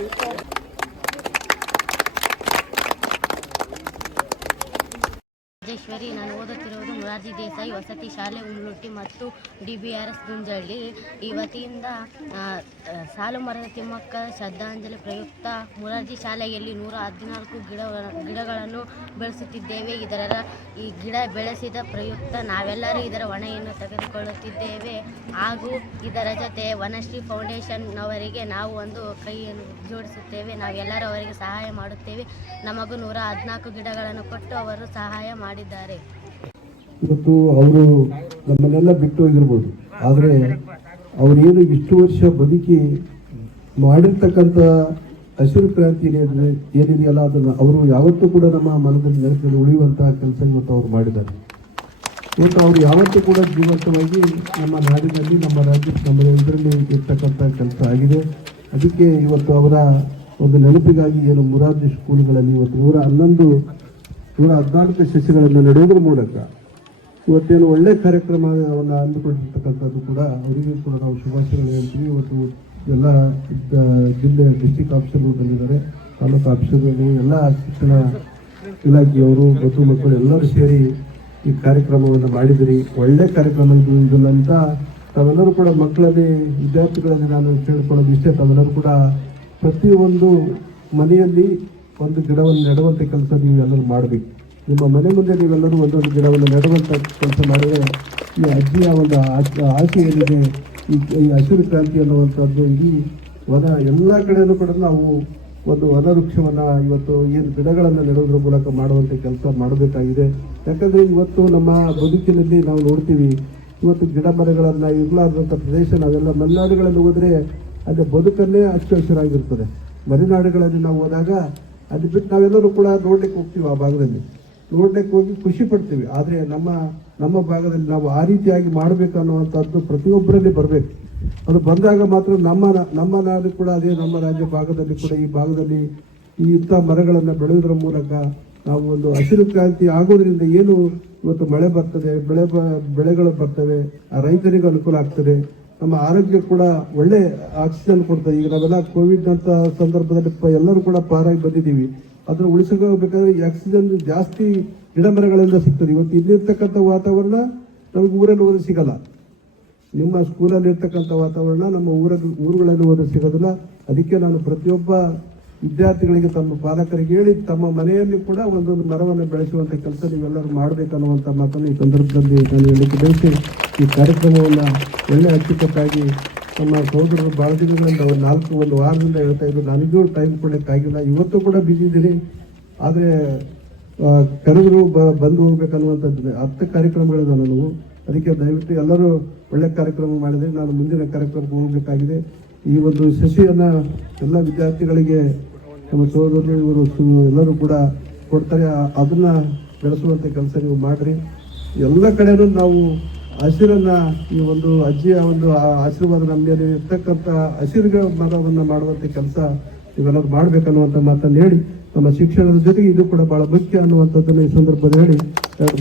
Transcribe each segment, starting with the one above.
Okay. Rajeshwari ನಾನು ಓದುತ್ತಿರುವುದು ಮುರಾರ್ಜಿ ದೇಸಾಯಿ ವಸತಿ ಶಾಲೆ ಉಮ್ಲುಟ್ಟಿ ಮತ್ತು D B R S Gunjalli. ಈ ವತಿಯಿಂದ ಸಾಲು ಮರದ ತಿಮ್ಮಕ್ಕ ಶ್ರದ್ಧಾಂಜಲಿ ಪ್ರಯುಕ್ತ ಮುರಾರ್ಜಿ ಶಾಲೆಯಲ್ಲಿ ನೂರ ಹದಿನಾಲ್ಕು ಗಿಡ, ಗಿಡಗಳನ್ನು ಬೆಳೆಸುತ್ತಿದ್ದೇವೆ. ಇದರ ಈ ಗಿಡ ಬೆಳೆಸಿದ ಪ್ರಯುಕ್ತ ನಾವೆಲ್ಲರೂ ಇದರ ಹೊಣೆಯನ್ನು ತೆಗೆದುಕೊಳ್ಳುತ್ತಿದ್ದೇವೆ. ಹಾಗೂ ಇದರ ಜೊತೆ ವನಶ್ರೀ ಫೌಂಡೇಶನ್ನವರಿಗೆ ನಾವು ಒಂದು ಕೈಯನ್ನು ಜೋಡಿಸುತ್ತೇವೆ. ನಾವೆಲ್ಲರೂ ಅವರಿಗೆ ಸಹಾಯ ಮಾಡುತ್ತೇವೆ. ನಮಗೂ ನೂರ ಹದಿನಾಲ್ಕು ಗಿಡಗಳನ್ನು ಕೊಟ್ಟು ಅವರು ಸಹಾಯ ಮಾಡಿದ್ದಾರೆ. ಇವತ್ತು ಅವರು ನಮ್ಮನ್ನೆಲ್ಲ ಬಿಟ್ಟು ಹೋಗಿರ್ಬೋದು. ಆದರೆ ಅವರೇನು ಇಷ್ಟು ವರ್ಷ ಬದುಕಿ ಮಾಡಿರ್ತಕ್ಕಂಥ ಹಸಿರು ಕ್ರಾಂತಿ ಏನಿದೆ, ಏನಿದೆಯಲ್ಲ ಅದನ್ನು ಅವರು ಯಾವತ್ತೂ ಕೂಡ ನಮ್ಮ ಮನದಲ್ಲಿ ನೆನಪಿನಲ್ಲಿ ಉಳಿಯುವಂತಹ ಕೆಲಸ ಇವತ್ತು ಅವರು ಮಾಡಿದ್ದಾರೆ. ಇವತ್ತು ಅವರು ಯಾವತ್ತೂ ಕೂಡ ಜೀವಂತವಾಗಿ ನಮ್ಮ ನಾಡಿನಲ್ಲಿ, ನಮ್ಮ ರಾಜ್ಯ, ನಮ್ಮ ಇದರಲ್ಲಿ ಇರ್ತಕ್ಕಂಥ ಕೆಲಸ ಆಗಿದೆ. ಅದಕ್ಕೆ ಇವತ್ತು ಅವರ ಒಂದು ನೆನಪಿಗಾಗಿ ಏನು ಮುರಾರ್ಜಿ ಸ್ಕೂಲ್ಗಳಲ್ಲಿ ಇವತ್ತು ನೂರ ಹನ್ನೊಂದು ನೂರ ಹದಿನಾಲ್ಕು ಸಸಿಗಳನ್ನು ನೆಡುವುದರ ಮೂಲಕ ಇವತ್ತೇನು ಒಳ್ಳೆ ಕಾರ್ಯಕ್ರಮವನ್ನು ಅಂದುಕೊಂಡಿರ್ತಕ್ಕಂಥದ್ದು ಕೂಡ ಅವರಿಗೂ ಕೂಡ ನಾವು ಶುಭಾಶಯಗಳು ಹೇಳ್ತೀವಿ. ಇವತ್ತು ಎಲ್ಲ ಜಿಲ್ಲೆ ಡಿಸ್ಟಿಕ್ ಆಫೀಸರ್ಗಳು ಬಂದಿದ್ದಾರೆ. ತಾಲೂಕು ಆಫೀಸರ್ಗಳು ಎಲ್ಲ ಶಿಕ್ಷಣ ಇಲಾಖೆಯವರು ಮತ್ತು ಮಕ್ಕಳು ಎಲ್ಲರೂ ಸೇರಿ ಈ ಕಾರ್ಯಕ್ರಮವನ್ನು ಮಾಡಿದಿರಿ ಒಳ್ಳೆ ಕಾರ್ಯಕ್ರಮ ಇದು ತಾವೆಲ್ಲರೂ ಕೂಡ ಮಕ್ಕಳಲ್ಲಿ, ವಿದ್ಯಾರ್ಥಿಗಳಲ್ಲಿ ನಾನು ಕೇಳ್ಕೊಳ್ಳೋದು ಇಷ್ಟೇ, ತಾವೆಲ್ಲರೂ ಕೂಡ ಪ್ರತಿಯೊಂದು ಮನೆಯಲ್ಲಿ ಒಂದು ಗಿಡವನ್ನು ನೆಡುವಂಥ ಕೆಲಸ ನೀವು ಎಲ್ಲರೂ ಮಾಡಬೇಕು. ನಿಮ್ಮ ಮನೆ ಮುಂದೆ ನೀವೆಲ್ಲರೂ ಒಂದೊಂದು ಗಿಡವನ್ನು ನೆಡುವಂಥ ಕೆಲಸ ಮಾಡಿದರೆ ಈ ಅಜ್ಜಿಯ ಒಂದು ಆಸೆ ಏನಿದೆ, ಈ ಈ ಹಸಿರು ಕ್ರಾಂತಿ ಅನ್ನುವಂಥದ್ದು, ಈ ವನ ಎಲ್ಲ ಕಡೆಯೂ ಕೂಡ ನಾವು ಒಂದು ವನ ವೃಕ್ಷವನ್ನು ಇವತ್ತು ಏನು ಗಿಡಗಳನ್ನು ನೆಡೋದ್ರ ಮೂಲಕ ಮಾಡುವಂಥ ಕೆಲಸ ಮಾಡಬೇಕಾಗಿದೆ. ಯಾಕಂದರೆ ಇವತ್ತು ನಮ್ಮ ಬದುಕಿನಲ್ಲಿ ನಾವು ನೋಡ್ತೀವಿ, ಇವತ್ತು ಗಿಡ ಮರಗಳನ್ನು ಇರಲಾರ್ದಂಥ ಪ್ರದೇಶ ನಾವೆಲ್ಲ ಮಲೆನಾಡುಗಳಲ್ಲಿ ಹೋದರೆ ಅದು ಬದುಕನ್ನೇ ಅಷ್ಟು ಹಸಿರಾಗಿರ್ತದೆ. ಮಲೆನಾಡುಗಳಲ್ಲಿ ನಾವು ಹೋದಾಗ ಅಲ್ಲಿ ಬಿಟ್ಟು ನಾವೆಲ್ಲರೂ ಕೂಡ ನೋಡ್ಲಿಕ್ಕೆ ಹೋಗ್ತೀವಿ ಆ ಭಾಗದಲ್ಲಿ. ನೋಡ್ಲಿಕ್ಕೆ ಹೋಗಿ ಖುಷಿ ಪಡ್ತೀವಿ. ಆದರೆ ನಮ್ಮ ನಮ್ಮ ಭಾಗದಲ್ಲಿ ನಾವು ಆ ರೀತಿಯಾಗಿ ಮಾಡಬೇಕು ಅನ್ನುವಂಥದ್ದು ಪ್ರತಿಯೊಬ್ಬರಲ್ಲಿ ಬರಬೇಕು. ಅದು ಬಂದಾಗ ಮಾತ್ರ ನಮ್ಮ ನಮ್ಮ ನಾಡು ಕೂಡ ಅದೇ ನಮ್ಮ ರಾಜ್ಯ ಭಾಗದಲ್ಲಿ ಕೂಡ ಈ ಭಾಗದಲ್ಲಿ ಈ ಇಂಥ ಮರಗಳನ್ನು ಬೆಳೆಯುವುದರ ಮೂಲಕ ನಾವು ಒಂದು ಹಸಿರು ಕ್ರಾಂತಿ ಆಗೋದ್ರಿಂದ ಏನು ಇವತ್ತು ಮಳೆ ಬರ್ತದೆ, ಬೆಳೆ ಬೆಳೆಗಳು ಬರ್ತವೆ, ಆ ರೈತರಿಗೆ ಅನುಕೂಲ ಆಗ್ತದೆ. ನಮ್ಮ ಆರೋಗ್ಯ ಕೂಡ ಒಳ್ಳೆ ಆಕ್ಸಿಜನ್ ಕೊಡ್ತದೆ. ಈಗ ನಾವೆಲ್ಲ ಕೋವಿಡ್ ಅಂತ ಸಂದರ್ಭದಲ್ಲಿ ಎಲ್ಲರೂ ಕೂಡ ಪಾರಾಗಿ ಬಂದಿದ್ದೀವಿ. ಅದನ್ನು ಉಳಿಸಬೇಕಾದ್ರೆ ಆಕ್ಸಿಜನ್ ಜಾಸ್ತಿ ಗಿಡ ಮರಗಳಿಂದ ಸಿಗ್ತದೆ. ಇವತ್ತು ಇಲ್ಲಿರ್ತಕ್ಕಂಥ ವಾತಾವರಣ ನಮಗೆ ಊರಲ್ಲಿ ಹೋದ್ರೆ ಸಿಗಲ್ಲ. ನಿಮ್ಮ ಸ್ಕೂಲಲ್ಲಿ ಇರ್ತಕ್ಕಂಥ ವಾತಾವರಣ ನಮ್ಮ ಊರಲ್ಲಿ ಊರುಗಳಲ್ಲಿ ಹೋದ್ರೆ ಸಿಗೋದಿಲ್ಲ. ಅದಕ್ಕೆ ನಾನು ಪ್ರತಿಯೊಬ್ಬ ವಿದ್ಯಾರ್ಥಿಗಳಿಗೆ, ತಮ್ಮ ಪಾಲಕರಿಗೆ ಹೇಳಿ, ತಮ್ಮ ಮನೆಯಲ್ಲಿ ಕೂಡ ಒಂದೊಂದು ಮರವನ್ನು ಬೆಳೆಸುವಂಥ ಕೆಲಸ ನೀವೆಲ್ಲರೂ ಮಾಡಬೇಕನ್ನುವಂಥ ಮಾತನ್ನು ಈ ಸಂದರ್ಭದಲ್ಲಿ ನಾನು ಹೇಳಲಿಕ್ಕೆ ಬಯಸಿ ಈ ಕಾರ್ಯಕ್ರಮವನ್ನು ಒಳ್ಳೆ ಅಚ್ಚುಕಟ್ಟಾಗಿ ನಮ್ಮ ಸಹೋದರರು ಭಾಳ ದಿನಗಳಿಂದ ಒಂದು ನಾಲ್ಕು, ಒಂದು ವಾರದಿಂದ ಹೇಳ್ತಾ ಇದ್ರು. ನನಗೂ ಟೈಮ್ ಕೊಡೋಕ್ಕಾಗಿಲ್ಲ ಇವತ್ತು ಕೂಡ ಬಿಜಿ ಇದ್ದೀರಿ ಆದರೆ ಕರೆದ್ರು ಬ, ಬಂದು ಹೋಗ್ಬೇಕನ್ನುವಂಥದ್ದು ಹತ್ತು ಕಾರ್ಯಕ್ರಮಗಳಿದೆ ನನಗೂ ಅದಕ್ಕೆ ದಯವಿಟ್ಟು ಎಲ್ಲರೂ ಒಳ್ಳೆ ಕಾರ್ಯಕ್ರಮ ಮಾಡಿದರೆ ನಾನು ಮುಂದಿನ ಕಾರ್ಯಕ್ರಮಕ್ಕೆ ಹೋಗಬೇಕಾಗಿದೆ. ಈ ಒಂದು ಸಸಿಯನ್ನು ಎಲ್ಲ ವಿದ್ಯಾರ್ಥಿಗಳಿಗೆ, ನಮ್ಮ ಸಹೋದರರು ಇವರು ಎಲ್ಲರೂ ಕೂಡ ಕೊಡ್ತಾರೆ. ಅದನ್ನ ಬೆಳೆಸುವಂಥ ಕೆಲಸ ನೀವು ಮಾಡಿರಿ. ಎಲ್ಲ ಕಡೆಯೂ ನಾವು ಹಸಿರನ್ನ ಈ ಒಂದು ಅಜ್ಜಿಯ ಒಂದು ಆಶೀರ್ವಾದ ನಮ್ಮ ಮೇಲೆ ಇರ್ತಕ್ಕಂಥ ಹಸಿರುಗಳ ಮರವನ್ನು ಮಾಡುವಂಥ ಕೆಲಸ ಇವೆಲ್ಲರೂ ಮಾಡಬೇಕನ್ನುವಂಥ ಮಾತನ್ನು ಹೇಳಿ, ನಮ್ಮ ಶಿಕ್ಷಣದ ಜೊತೆಗೆ ಇದು ಕೂಡ ಬಹಳ ಮುಖ್ಯ ಅನ್ನುವಂಥದ್ದನ್ನು ಈ ಸಂದರ್ಭದಲ್ಲಿ ಹೇಳಿ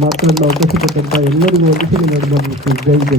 ಮಾತನಾಡಲು ಅವಕಾಶ ಕೊಟ್ಟಂಥ ಎಲ್ಲರಿಗೂ ನಡೆದ ಜೈ ಜಯ